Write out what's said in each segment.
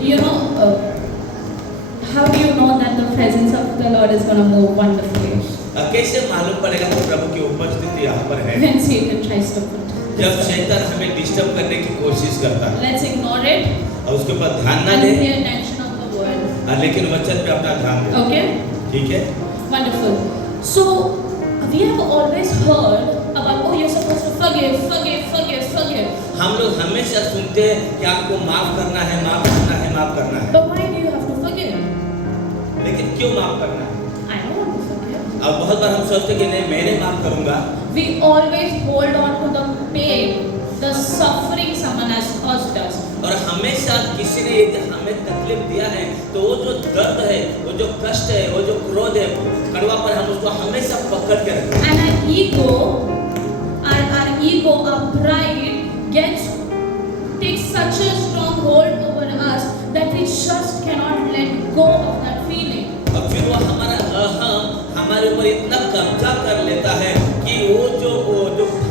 You know, how do you know that the presence of the Lord is going to move wonderfully? कैसे मालूम पड़ेगा कि प्रभु की उपस्थिति यहाँ पर है? When Satan tries to put. जब शैतान हमें डिस्टर्ब करने की कोशिश करता है, Let's ignore it और उसके ऊपर ध्यान ना and they, pay attention of the word. लेकिन वचन पे अपना ध्यान दे। Okay? ठीक है? Wonderful. So, we have always heard about, oh, you're supposed to forgive, forgive, forgive, forgive. हम लोग हमेशा सुनते हैं कि आपको माफ करना है, माफ करना है, माफ करना है। But why do you have to forgive? लेकिन क्यों माफ करना है? I don't want to forgive. अब बहुत बार हम सोचते हैं कि नहीं मैंने माफ करूंगा। We always hold on to the pain, the suffering someone has caused us. और हमेशा किसी ने यदि हमें तकलीफ दिया है तो वो जो दर्द है, वो जो कष्ट है, वो जो क्रोध है, कड़वा पर हम उसको हमेशा पकड़ के रखते हैं। And our ego, our pride takes such a strong hold over us that we just cannot let go of that feeling. और फिर वो हमारा अहम हमारे ऊपर इतना कब्जा कर लेता है कि वो जो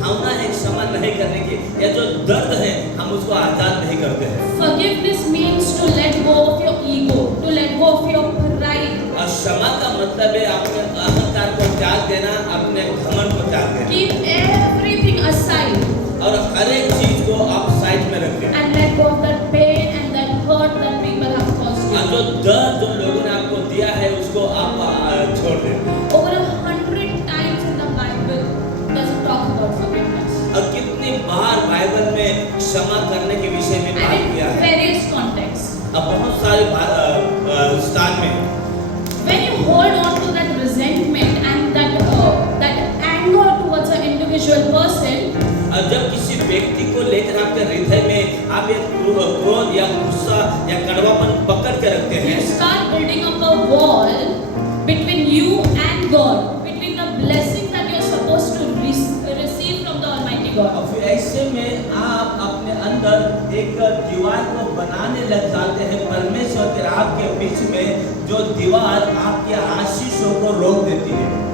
भावना है क्षमा नहीं करने की या जो दर्द है हम उसको आजाद नहीं करते हैं। Forgiveness means to let go of your ego, to let go of your pride. और क्षमा का मतलब है अपने अहंकार को त्याग देना, अपने घमंड को त्याग देना। Keep everything aside. और हर एक चीज को आप साइड में रख दें। And let go of that pain and that hurt that people have caused you. और जो दर्द जो लोगों ने आपको दिया है उसको आप छोड़ दें। Over 100 times in the Bible does it talk about forgiveness. और कितनी बार बाइबल में क्षमा करने के विषय में बात And किया in है। various contexts. अब बहुत सारे स्थान में When you hold on to that resentment and that anger towards an individual person, और जब किसी व्यक्ति को लेकर आपके हृदय में आप एक क्रोध या गुस्सा या कड़वापन पकड़ के रखते you हैं, start building up a wall between you and God, between the blessings that you're supposed to receive from the Almighty God. और फिर ऐसे में आप अपने अंदर एक दीवार को बनाने लग जाते हैं परमेश्वर के आपके बीच में, जो दीवार आपके आशीषों को रोक देती है।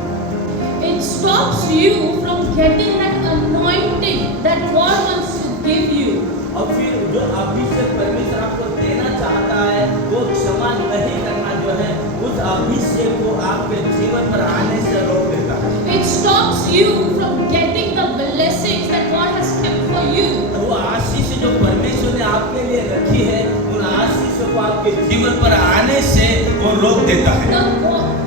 It stops you from getting that anointing that God wants to give you. और फिर जो अभिषेक परमेश्वर आपको देना चाहता है वो क्षमा नहीं करना जो है उस अभिषेक को आपके जीवन पर आने से रोक देता है। It stops you from getting the blessings that God has kept for you. वो आशीष जो परमेश्वर ने आपके लिए रखी है उन आशीषों को आपके जीवन पर आने से वो रोक देता है।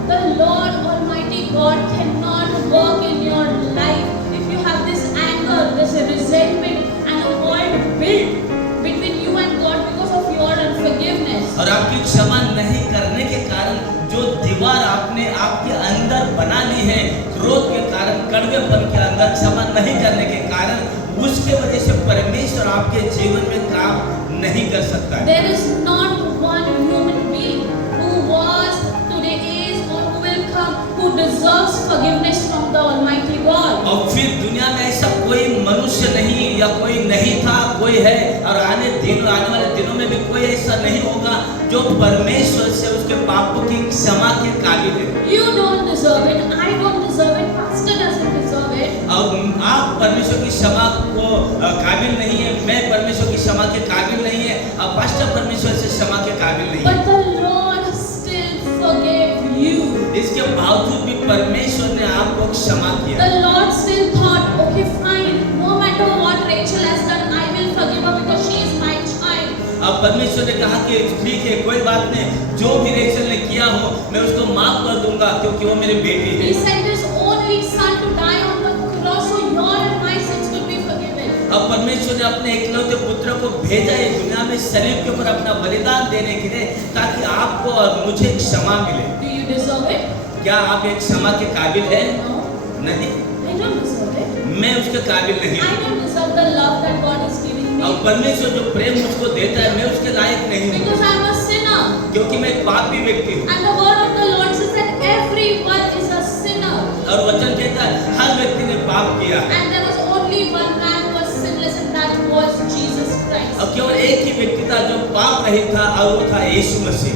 The Lord Almighty God cannot work in your life if you have this anger, this resentment and a wall built between you and God because of your unforgiveness. और आपकी क्षमा नहीं करने के कारण जो दीवार आपने आपके अंदर बना ली है क्रोध के कारण, कड़वेपन के अंदर क्षमा नहीं करने के कारण, उसके वजह से परमेश्वर आपके जीवन में काम नहीं कर सकता है। There is not one human being who was, today is or who will come who deserves forgiveness from the Almighty God. और फिर दुनिया में ऐसा कोई मनुष्य नहीं या कोई नहीं था, कोई है और आने वाले दिनों में भी कोई ऐसा नहीं होगा जो परमेश्वर से उसके पापों की क्षमा के काबिल है। You don't deserve it. I don't deserve it. Pastor doesn't deserve it. अब आप परमेश्वर की क्षमा को काबिल नहीं है, मैं परमेश्वर की क्षमा के काबिल नहीं है, अब पास्टर परमेश्वर से क्षमा के काबिल नहीं है। But the Lord still forgave you. इसके बावजूद भी परमेश्वर ने आपको क्षमा किया। The Lord still thought, okay, fine. No matter what Rachel has done, I will forgive her because she is my child. अब परमेश्वर ने कहा कि ठीक है कोई बात नहीं, जो भी रेचल ने किया हो मैं उसको माफ कर दूंगा क्योंकि वो मेरी बेटी है। He sent His only Son to die on the cross so your and my sins could be forgiven. अब परमेश्वर ने अपने इकलौते पुत्र को भेजा है दुनिया में शरीर के ऊपर अपना बलिदान देने के लिए ताकि आपको और मुझे क्षमा मिले। Do you deserve it? क्या आप एक क्षमा के काबिल हैं? No. नहीं, I don't deserve it. मैं उसके काबिल नहीं I हूँ। don't deserve the love that God is giving me. अब परमेश्वर जो प्रेम मुझको देता है मैं उसके लायक नहीं हूँ Because I am a sinner. क्योंकि मैं एक पापी व्यक्ति हूँ। And the word of the Lord says that everyone is a sinner. और वचन कहता है हर व्यक्ति ने पाप किया है। And there was only one man who was sinless and that was Jesus Christ. अब केवल एक ही व्यक्ति था जो पाप रहित था और वो था यीशु मसीह।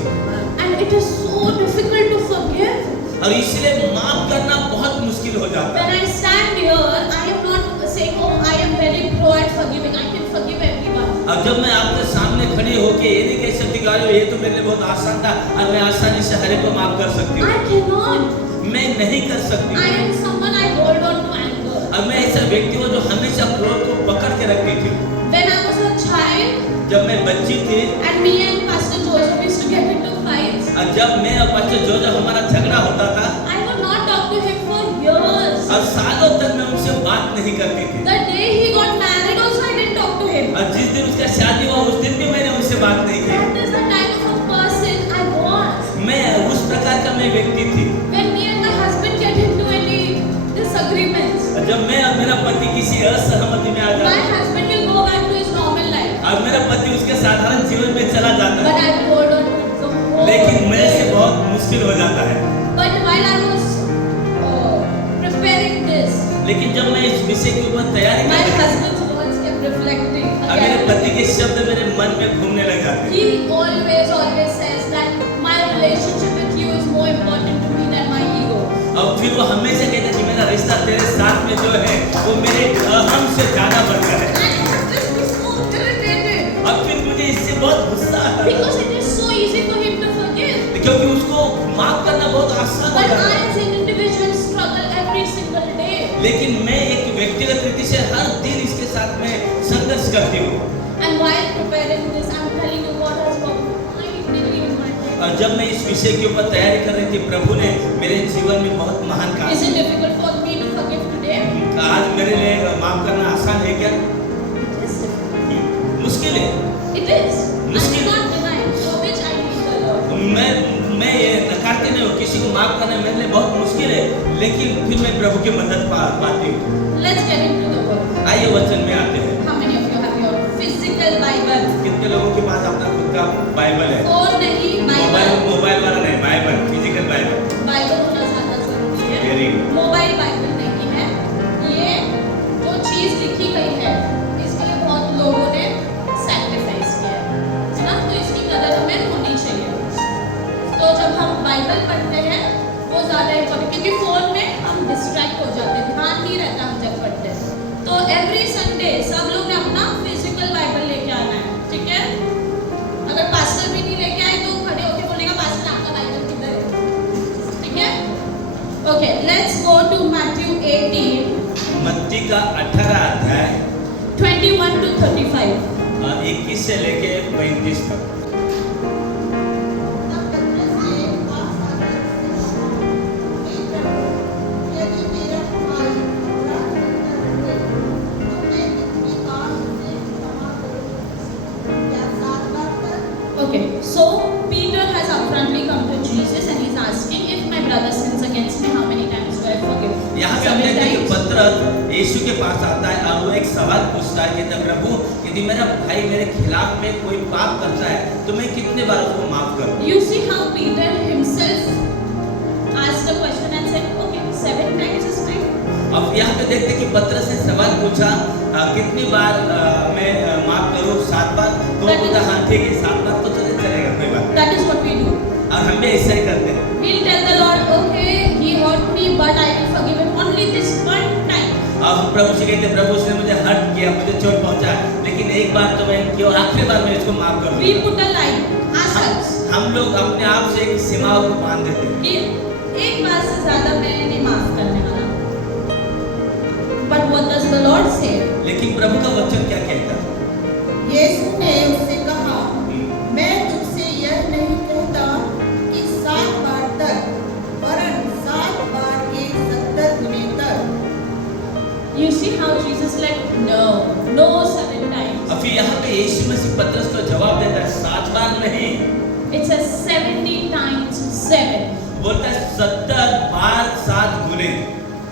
And it is so difficult to forgive. और इसलिए माफ करना बहुत मुश्किल हो जाता When है। I stand here, I am not saying, oh, I am very pro at forgiving. I can forgive everyone. और जब मैं आपके सामने खड़ी होके ये नहीं कह सकती कि अरे ये तो मेरे लिए बहुत आसान था और मैं आसानी से हर एक को माफ कर सकती I हूँ। cannot. मैं नहीं कर सकती I हूँ। am someone I hold on to anger. अब मैं ऐसा व्यक्ति हूँ जो हमेशा क्रोध को पकड़ के रखती थी। When I was a child जब मैं बच्ची थी and me and Pastor Joseph used to get into fights, और जब मैं और पास्टर जोसेफ हमारा झगड़ा होता था I would not talk to him for years. और सालों तक मैं उनसे बात नहीं करती थी। The day he got married also I didn't talk to him. और जिस दिन उसका शादी हुआ उस दिन भी मैंने उनसे बात नहीं की। That is the type of a person I was. मैं उस प्रकार का मैं व्यक्ति थी। When me and my husband get into any disagreements, और जब मैं और मेरा पति किसी असहमति में आ my जाता husband will go back to his normal life. और मेरा पति उसके साधारण जीवन में चला जाता But है, I will hold on to it the whole लेकिन मेरे से day. बहुत मुश्किल हो जाता है। But while I was preparing this, लेकिन जब मैं इस विषय के ऊपर तैयारी my करता husband's words kept reflecting और मेरे again. पति के शब्द मेरे मन में घूमने लग जाते। He always says that my relationship with you is more important to me than my ego. और फिर वो हमेशा कहता कि मेरा रिश्ता तेरे साथ में जो है वो मेरे अहम से ज्यादा बढ़कर है। And it was just me so irritated और फिर मुझे इससे बहुत गुस्सा आता because था, it is so easy for him to forgive. क्योंकि उसको माफ करना बहुत आसान But होता I है। as an individual struggle every single day. लेकिन मैं एक व्यक्तिगत रीति से हर दिन इसके साथ में संघर्ष करती हूँ। And while preparing this, I'm telling you what has come mightily in my life. और जब मैं इस विषय के ऊपर तैयारी कर रही थी, प्रभु ने मेरे जीवन में बहुत महान काम Is किया। it difficult for me to forgive today? आज मेरे लिए माफ करना आसान है क्या? It is difficult. मुश्किल है। It is. I मुश्किल। cannot deny it, for which I need the Lord. मैं ये नकारते नहीं हूँ, किसी को माफ करना मेरे लिए बहुत मुश्किल है, लेकिन फिर मैं प्रभु की मदद पाती हूँ। Let's get into the word. आइए वचन में आते हैं। How many of you have your physical Bible? कितने लोगों के पास अपना खुद का बाइबल है? और नहीं मोबाइल Bible. मोबाइल वाला नहीं, बाइबल, फिजिकल बाइबल। Bible होना ज़्यादा जरूरी है. Very good. मोबाइल बाइबल नहीं है. ये जो चीज़ लिखी गई है, इसके लिए बहुत लोगों ने sacrifice किया है. है ना? तो इसकी कदर हमें होनी चाहिए. तो जब हम बाइबल पढ़ते हैं, वो ज़्यादा इम्पोर्टेंट, क्योंकि फोन में हम डिस्ट्रैक्ट हो जाते हैं, ध्यान नहीं रहता हम जब पढ़ते हैं. तो एवरी संडे सब लोग ने अपना फिजिकल बाइबल लेके आना है, ठीक है? अगर पास्टर भी नहीं लेके आए तो खड़े होके बोलेगा पास्टर आपका बाइबल किधर है, ठीक है? Okay, let's go to Matthew 18 Matti का 18 अध्याय 21 to 35. 21 से लेके 35 तक। Okay, so Peter has upfrontly come to Jesus and he's asking, if my brother sins against me, how many times do I forgive? यहाँ पे हम 7 देखते हैं कि times? पतरस यीशु के पास आता है और वो एक सवाल पूछता है, कहता है प्रभु यदि मेरा भाई मेरे खिलाफ में कोई पाप करता है तो मैं कितने बार उसको माफ करूं? You see how Peter himself asked the question and said, okay, 7 times is fine. अब यहाँ पे देखते हैं कि पतरस ने सवाल पूछा कितनी बार मैं माफ करूं? 7 बार। तो वो बोलता हाँ ठीक है 7 बार तो चलेगा कोई बात नहीं। That is what we do. और हम भी ऐसा ही करते हैं। We'll tell the Lord, okay, he hurt me, but I will forgive him only this one time. अब हम प्रभु से कहते हैं प्रभु उसने मुझे हर्ट किया, मुझे चोट पहुंचा, लेकिन एक बार तो मैं क्यों आखिरी बार मैं इसको माफ करूं। We put a line ourselves. हम लोग अपने आप से एक सीमाओं को बांध देते हैं कि एक बार से ज्यादा मैं नहीं माफ करने वाला. But what does the Lord say? लेकिन प्रभु का वचन क्या कहता है? यीशु ने उससे कहा, मैं तुझसे यह नहीं कहता कि 7 बार तक, वरन 7 बार 70 गुने तक। You see how Jesus said, no 7 times. अब फिर यहाँ पे यीशु मसीह पतरस को जवाब देता है 7 बार नहीं, It says 70 times 7. बोलता है 70 बार 7 गुने।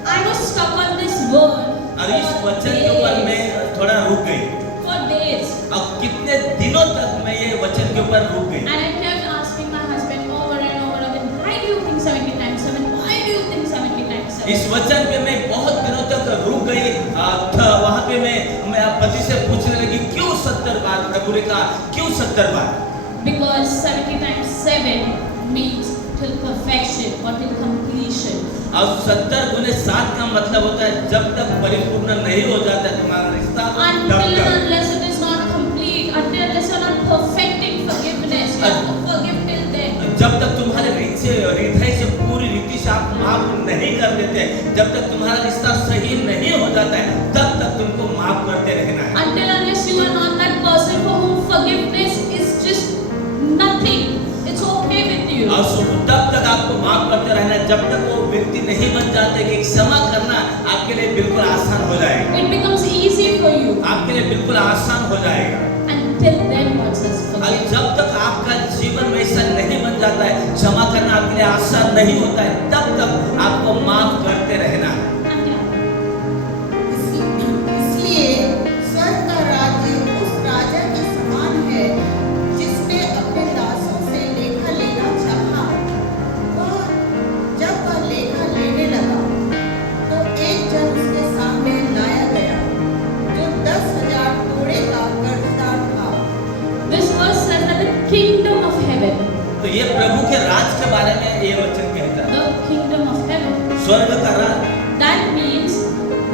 I was stuck on this word और इस वचन के ऊपर मैं थोड़ा रुक गई। for days. अब कितने दिनों तक मैं ये वचन के ऊपर रुक गई। And I kept asking my husband over and over again, why do you think 70 times 7? Why do you think 70 times 7? इस वचन पे मैं बहुत दिनों तक रुक गई। वहाँ पे मैं पति से पूछने लगी क्यों 70 बार? प्रभु ने कहा क्यों 70 बार? Because 70 times 7 means till perfection or till completion. और 70 गुने 7 का मतलब होता है जब तक परिपूर्ण नहीं हो जाता है तुम्हारा रिश्ता, तब Until and तक। unless it is not complete, until unless you are not perfect जब तक तुम्हारे हृदय से पूरी रीति से आप माफ नहीं कर देते, जब तक तुम्हारा रिश्ता सही नहीं हो जाता है, तब तक तुमको माफ करते रहना है। Until unless you are not that person for whom forgiveness is just nothing, it's okay with you. और तब तक आपको माफ करते रहना है, जब तक वो व्यक्ति नहीं बन जाते कि क्षमा करना आपके लिए बिल्कुल आसान हो जाएगा, It becomes easy for you. आपके लिए बिल्कुल आसान हो जाएगा। Until then, God says और forgive. जब तक आपका जीवन में ऐसा नहीं बन जाता है, क्षमा करना आपके लिए आसान नहीं होता है, तब तक आपको माफ करते रहना है। इसलिए स्वर्ग का राज्य उस राजा के समान है जिसने अपने दासों से लेखा लेना चाहा। जब वह लेखा लेने लगा तो एक जन उसके सामने लाया गया जो 10,000 तोड़े का कर्जदार था। This verse says that the kingdom of heaven, तो ये प्रभु के राज के बारे में ये वचन कहता है, the kingdom of heaven, स्वर्ग का राज। that means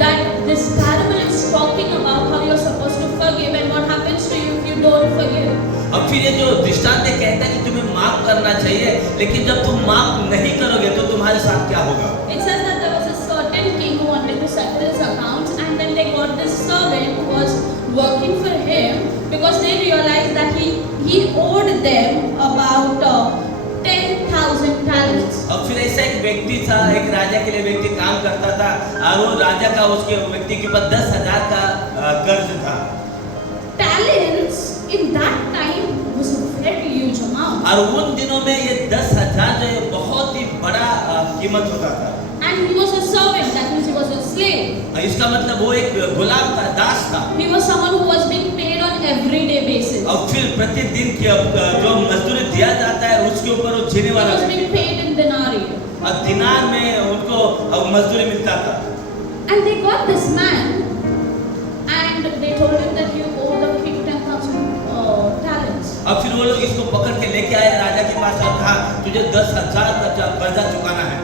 that this parable is talking about how you're supposed to forgive and what happens to you if you don't forgive. और फिर ये जो दृष्टांत कहता है कि तुम्हें माफ करना चाहिए, लेकिन जब तुम माफ नहीं करोगे तो तुम्हारे साथ क्या होगा? It says that there was a certain king who wanted to settle his accounts, and then they got this servant who was working for him because they realized that he owed them about 10,000 talents. और फिर ऐसा एक व्यक्ति था, एक राजा के लिए व्यक्ति काम करता था, और वो राजा का उसके व्यक्ति के ऊपर 10,000 का कर्ज था। Talents in that time was a very huge amount. और उन दिनों में ये 10,000 जो है बहुत ही बड़ा कीमत होता था। And he was a servant, that means he was a slave. और इसका मतलब वो एक गुलाम था, दास था। He was someone who was being paid on everyday basis. और फिर प्रतिदिन की जो मजदूरी दिया जाता है उसके ऊपर वो जीने He वाला was व्यक्ति being paid in denarii. और दिनार में उनको मजदूरी मिलता था। And they got this man and they told him that you owe the king 10,000 talents. और फिर वो लोग इसको पकड़ के लेके आए राजा के पास और कहा तुझे 10,000 का कर्जा चुकाना है।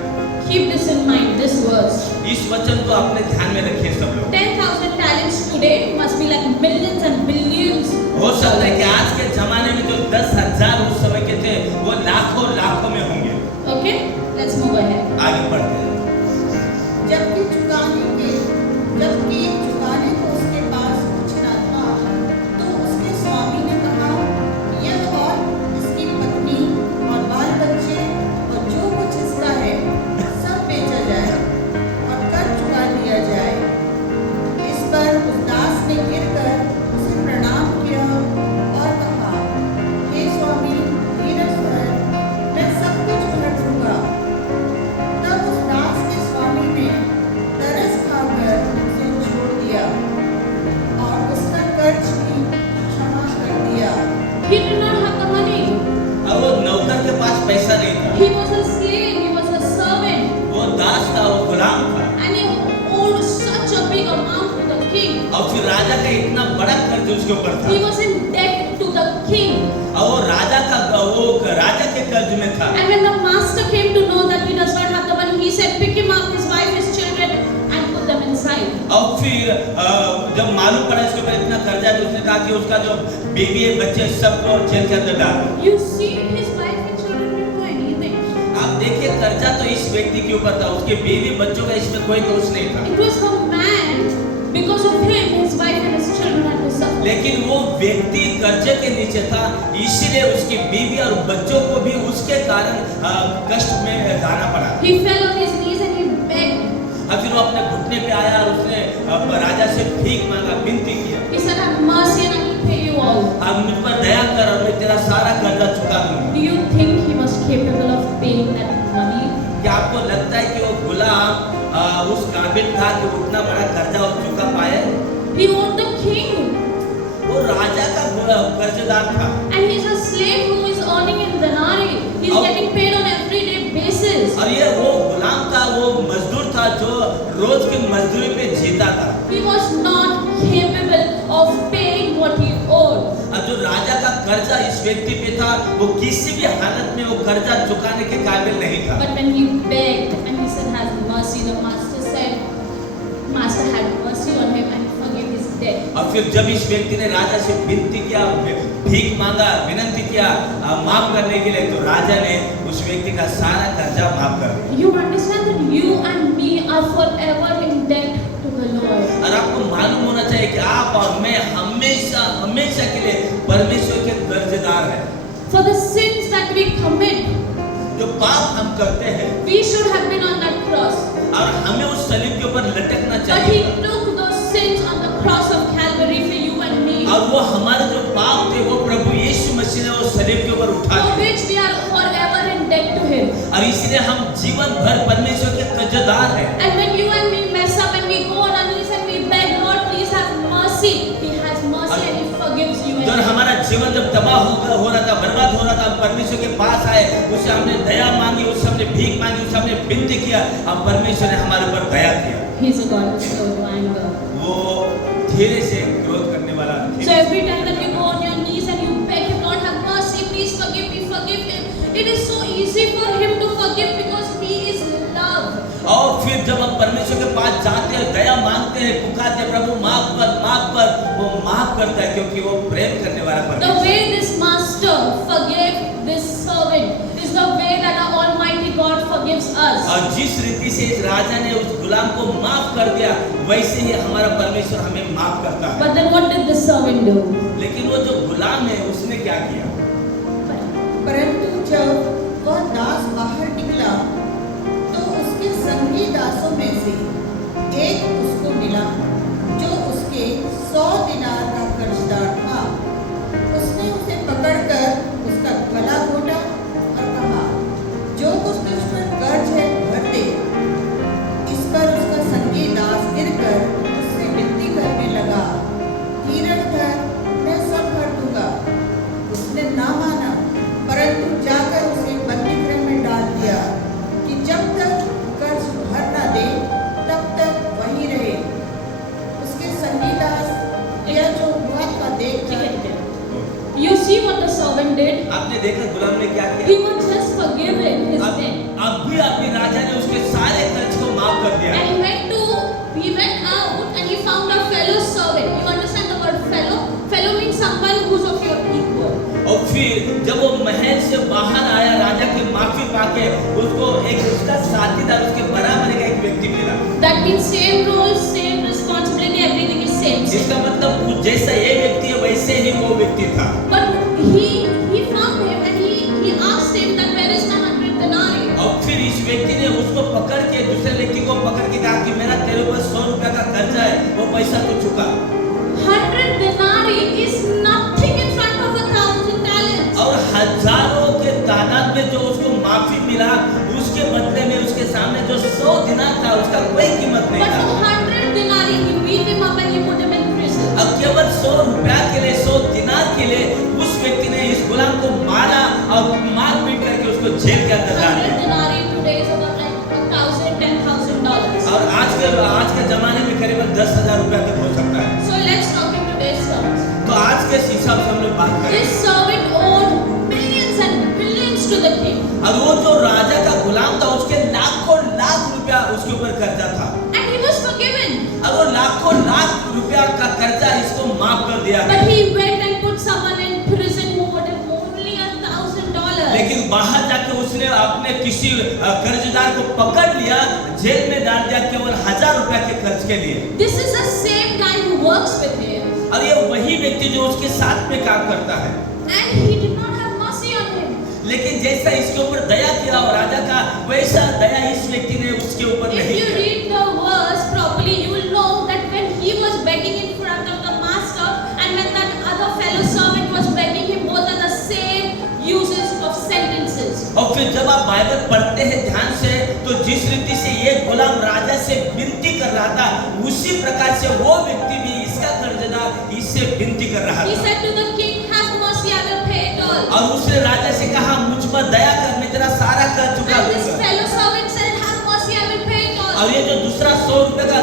Keep this in mind, this verse. इस वचन को अपने ध्यान में रखिए सब लोग। 10,000 talents today must be like millions and billions. हो सकता है कि आज के जमाने में जो 10,000 उस समय के थे वो लाखों लाखों में होंगे। Okay, let's move ahead. आगे बढ़ते हैं। जबकि चुकाने को उसके पास कुछ न था, तो उसके स्वामी ने कहा यह और इसकी पत्नी और बाल बच्चे और जो कुछ इसका है सब बेचा जाए और कर चुका दिया जाए। इस पर उस दास ने गिरकर उसे प्रणाम किया और कहा हे स्वामी धीरज धर, मैं सब कुछ भर दूंगा। तब उस दास के स्वामी ने तरस खाकर उसे छोड़ दिया और उसका कर्ज भी क्षमा कर दिया। He did not have the money. अब वो नौकर के पास पैसा नहीं था, He was a slave, he was a servant, वो दास था, वो गुलाम था। and he owed such a big amount to the king. और फिर राजा का इतना बड़ा कर्ज उसके ऊपर था। He was in debt to the king. और वो राजा के कर्ज में था। And when the master came to know that he does not have the money, he said, pick him up, his wife, his children, and put them inside. और फिर जब मालूम पड़ा इसके ऊपर इतना कर्जा है तो उसने कहा कि उसका जो बीवी है बच्चे सबको जेल के अंदर डाल दो। You see, his wife and children didn't do anything. आप देखिए कर्जा तो इस व्यक्ति के ऊपर था, उसके बीवी बच्चों का इसमें कोई दोष नहीं था। It was a man, because of him, his wife and his children had to suffer. लेकिन वो व्यक्ति कर्जे के नीचे था, इसीलिए उसकी बीवी और बच्चों को भी उसके कारण कष्ट में जाना पड़ा। He fell on his knees and he begged. और फिर वो अपने घुटने पे आया और उसने राजा से भीख मांगा, विनती किया। He said, have mercy and I will pay you all. अब मुझ पर दया कर और मैं तेरा सारा कर्जा चुका दूंगा। Do you think he was capable of paying that money? क्या आपको लगता है कि वो गुलाम उस काबिल था कि उतना बड़ा कर्जा वो चुका पाए? He owed the king. वो राजा का कर्जदार था। And he's a slave who is earning in denarii. He's Oh. getting paid on everyday basis. और ये वो गुलाम था, वो मजदूर था जो रोज की मजदूरी पे जीता था। He was not capable of paying what he owed. और जो राजा का कर्जा इस व्यक्ति पे था, वो किसी भी हालत में वो कर्जा चुकाने के काबिल नहीं था। But when he begged and he said, have mercy, the master said, master had mercy on him and forgave his debt. और फिर जब इस व्यक्ति ने राजा से विनती किया, भीख मांगा, विनती किया माफ करने के लिए, तो राजा ने उस व्यक्ति का सारा कर्जा माफ कर दिया। You understand that you and me are forever in debt to the Lord. और आपको मालूम होना चाहिए कि आप और मैं हमेशा हमेशा के लिए परमेश्वर के कर्जदार हैं। For the sins that we commit, जो पाप हम करते हैं, we should have been on that cross. और हमें उस सलीब के ऊपर लटकना But चाहिए। He took those sins on the cross of Calvary for you and me, और वो हमारे जो पाप थे वो प्रभु यीशु मसीह ने वो सलीब के ऊपर उठा for दिए। which we are forever in debt to Him. और इसलिए हम जीवन भर परमेश्वर के कर्जदार हैं। And when you and me mess up and we go on our knees and we beg, Lord, please have mercy, He has mercy and He forgives you. जब हमारा जीवन जब तबाह हो रहा था, बर्बाद हो रहा था, हम परमेश्वर के पास आए, उससे हमने दया मांगी, उससे हमने भीख मांगी, उससे हमने विनती किया, अब परमेश्वर ने हमारे ऊपर दया किया। He's a God of slow to anger. वो धीरे से क्रोध करने वाला धीरे So से। every time that you go on your knees and you beg Him, Lord, have mercy, please forgive me, forgive Him. It is so easy for Him to forgive because He is love. और फिर जब हम परमेश्वर के पास जाते हैं, दया मांगते हैं, पुकारते हैं, प्रभु माफ कर, वो माफ करता है क्योंकि वो प्रेम करने वाला The परमेश्वर। way this master forgave this servant is the way that our Almighty God forgives us. और जिस रीति से इस राजा ने उस गुलाम को माफ कर दिया, वैसे ही हमारा परमेश्वर हमें माफ करता है। But then what did the servant do? लेकिन वो जो गुलाम है उसने क्या किया? परंतु जब वह दास बाहर निकला तो उसके संगी दासों में से एक उसको मिला जो उसके 100 दिनार का कर्जदार था। उसने उसे पकड़कर उसका गला घोटा और कहा, जो कुछ तुझ पर कर्ज है भर दे। इस पर उसका संगी दास गिरकर उससे विनती करने लगा, धीरज धर, मैं सब भर दूंगा। उसने ना माना, परंतु जाकर उसे बंदीगृह में डाल दिया कि जब तक कर्ज भर न दे तब तक वहीं रहे। उसके संगी दास यह जो हुआ था देखकर You see what the servant did? आपने देखा गुलाम ने क्या He किया? was just forgiven his debt. अब भी आपके राजा ने उसके सारे कर्ज को माफ कर दिया। And he went out and he found a fellow servant. You understand the word fellow? Fellow means someone who's of your equal. और फिर जब वो महल से बाहर आया, राजा की माफी पाके उसको एक उसका साथीदार, उसके बराबर का एक व्यक्ति मिला। That means same role, same responsibility, everything is same. इसका मतलब वो जैसा ये व्यक्ति है वैसे ही वो व्यक्ति था। But he found him and he asked him that where is my 100 denarii? और फिर इस व्यक्ति ने उसको पकड़ के, दूसरे व्यक्ति को पकड़ के कहा कि मेरा तेरे ऊपर 100 रुपया का कर्जा है, वो पैसा तू चुका। 100 denarii is nothing in front of 1,000 talents. और हजारों के तादाद में जो उसको माफी मिला, उसके बदले में उसके सामने जो 100 दिनार था उसका कोई कीमत नहीं But था। for 100 denarii, he beat him up and he put him in prison. अब केवल 100 रुपया के लिए, 100 दिनार के लिए उस व्यक्ति ने इस गुलाम को मारा और मार पीट करके उसको जेल के अंदर डाल 100 दिया। denarii today is about like $10,000. और आज के जमाने में करीबन 10,000 रुपया तक हो सकता है। So let's talk in today's terms. तो आज के हिसाब से हम लोग बात करें। This servant owed millions and billions to the king. और वो जो राजा का गुलाम था उसके लाखों लाख रुपया उसके ऊपर कर्जा था। And he was forgiven. अब वो लाखों लाख रुपया का कर्जा इसको माफ कर दिया But गया। he went and put someone in prison who owed him only $1,000. लेकिन बाहर जाके उसने अपने किसी कर्जदार को पकड़ लिया, जेल में डाल दिया केवल 1,000 रुपया के कर्ज के लिए। This is the same guy who works with him. और ये वही व्यक्ति जो उसके साथ में काम करता है। And he did not have mercy on him. लेकिन जैसा इसके ऊपर दया किया और राजा का, वैसा दया इस व्यक्ति ने उसके ऊपर If नहीं you किया। read the verse properly, you will know that when he was begging in front of the master and when that other fellow servant was begging him, both are the same uses of sentences. और फिर जब आप Bible पढ़ते हैं ध्यान से, तो जिस रीति से ये गुलाम राजा से विनती कर रहा था, उसी प्रकार से वो व्यक्ति भी इसका कर्जदार इससे विनती कर रहा He था। said to the king, have mercy, I will pay it all. और उसने राजा से कहा, मुझ पर दया कर, मैं तेरा सारा कर्ज चुका And this दूंगा। fellow servant said, have mercy, I will pay it all. और ये जो दूसरा 100 रुपए का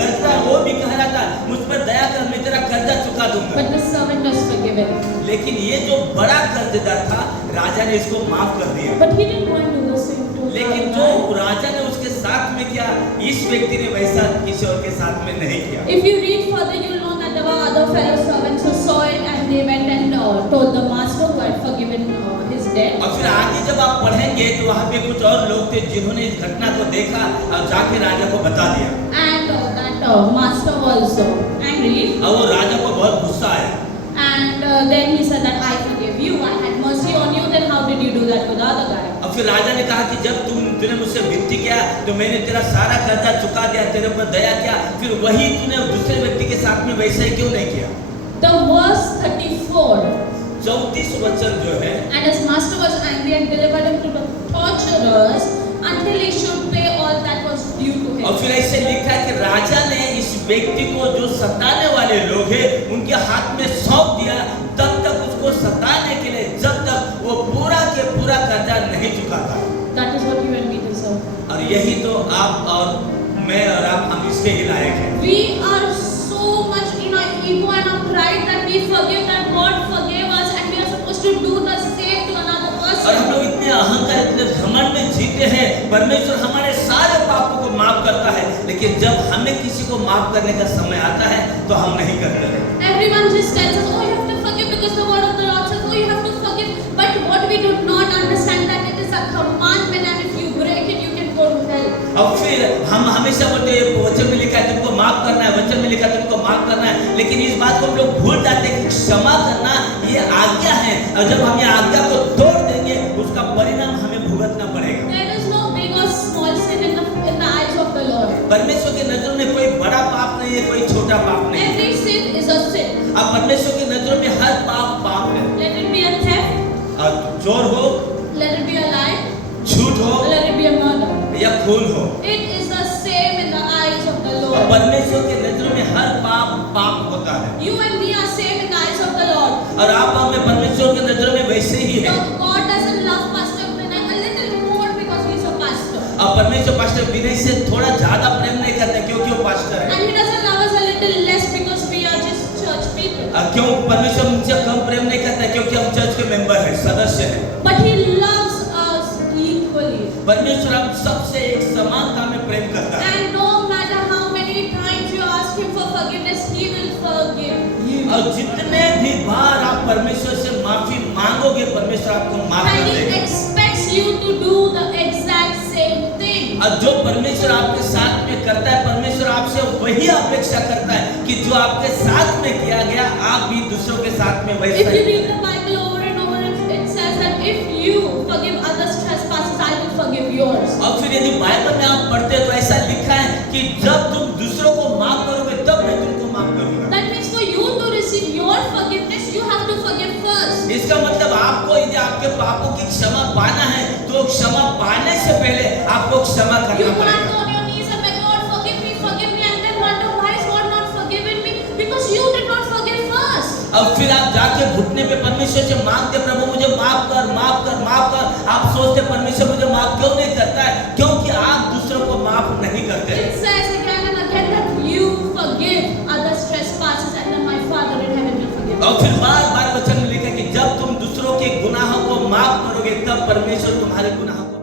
कर्ज था, वो भी कह रहा था, मुझ पर दया कर, मैं तेरा कर्जा चुका दूंगा। But the servant was forgiven. लेकिन ये जो बड़ा कर्जदार था, राजा ने इसको माफ कर दिया। But he didn't want to do the same to लेकिन जो राजा ने उसके साथ में किया, इस व्यक्ति ने वैसा किसी और के साथ में नहीं किया। If you read further, you'll know that other fellow servants who saw it and they went and told the master who had forgiven his debt. और फिर आगे जब आप पढ़ेंगे तो वहाँ पे कुछ और लोग थे जिन्होंने इस घटना को देखा और जाके राजा को बता दिया। And that master was angry. और वो राजा को बहुत गुस्सा आया। And then he said that I forgive you. I had mercy on you. Then how did you do that to the other guy? और फिर राजा ने कहा कि जब तूने मुझसे विनती किया तो मैंने तेरा सारा कर्जा चुका दिया, तेरे ऊपर दया किया, फिर वही तूने दूसरे व्यक्ति के साथ में वैसा ही क्यों नहीं किया? The verse 34. 34 वचन जो है, And his master was angry and delivered him to the torturers until he should pay all that was due to him. और फिर ऐसे लिखा है कि राजा ने इस व्यक्ति को जो सताने वाले लोग हैं उनके हाथ में सौंप दिया तब तक उसको सताने के लिए, जब तक वो पूरा के पूरा कर्जा नहीं चुकाता। That is what you and me deserve. और यही तो आप और मैं और आप हम इसके ही लायक हैं। We are so much in our ego and our pride that we forgive that God forgave us and we are supposed to do the same to another और person. हम लोग इतने अहंकार, इतने घमंड में जीते हैं। परमेश्वर हमारे सारे पापों को माफ करता है, लेकिन जब हमें किसी को माफ करने का समय आता है तो हम नहीं करते हैं। Everyone just tells us, oh, you have to forgive because the word of the Lord says, oh, you have to forgive. But what we do not understand that it is a commandment and if you break it, you can go to hell. और फिर हम हमेशा बोलते हैं वचन में लिखा है तुमको माफ करना है, वचन में लिखा है तुमको माफ करना है, लेकिन इस बात को हम लोग भूल जाते हैं कि क्षमा करना ये आज्ञा है और जब हम ये आज्ञा को तोड़ देंगे उसका परिणाम हमें भुगतना पड़ेगा। There is no big or small sin in the eyes of the Lord. परमेश्वर की नजरों में कोई बड़ा पाप नहीं है, कोई छोटा पाप नहीं है। Every sin is a sin. अब परमेश्वर की नजरों में हर पाप पाप है। Let it be a theft, और चोर हो, let it be a lie, झूठ हो let it be a murder. या खून हो, It is the same in the eyes of the और Lord. परमेश्वर की नजरों में हर पाप पाप होता है। You and me are same in the eyes of the Lord. और आप हमें परमेश्वर की नजरों में वैसे ही है। God doesn't love Pastor Vinay a little more because he's a pastor. और परमेश्वर पास्टर विनय से थोड़ा ज्यादा प्रेम नहीं करते क्योंकि वो पास्टर है। And he doesn't love us a little less because we are just church people. क्यों परमेश्वर हमसे कम प्रेम नहीं करता क्योंकि हम चर्च के मेंबर हैं, सदस्य हैं। But he loves us equally. परमेश्वर हम सबसे एक समानता में प्रेम करता है। And no matter how many times you ask him for forgiveness, he will forgive you. और जितने भी बार आप परमेश्वर से माफी मांगोगे परमेश्वर आपको माफ And कर he देगा। expects you to do the exact same thing. और जो परमेश्वर आपके साथ में करता है परमेश्वर आपसे वही अपेक्षा करता है कि जो आपके साथ में किया गया आप भी दूसरों के साथ में वैसा If you he read the Bible over and over, it says that if you forgive others' trespasses, I will forgive yours. और फिर यदि बाइबल में आप पढ़ते हैं तो ऐसा लिखा है कि जब तुम दूसरों को माफ करोगे तब मैं तुमको माफ करूंगा। That means for you to receive your forgiveness, you have to forgive first. इसका मतलब आपको यदि आपके पापों की क्षमा पाना है तो क्षमा पाने से पहले आपको क्षमा You करना can't पड़ेगा। go on your knees and beg, Lord, forgive me, and then wonder why is God not forgiven me? Because you did not forgive first. अब फिर आप जाके घुटने पे परमेश्वर से मांगते प्रभु मुझे माफ कर माफ कर माफ कर। आप सोचते परमेश्वर मुझे माफ क्यों नहीं करता है? क्योंकि आप दूसरों को माफ नहीं करते। It says again and again that you forgive others' trespasses, and then my Father in heaven will forgive. और फिर बार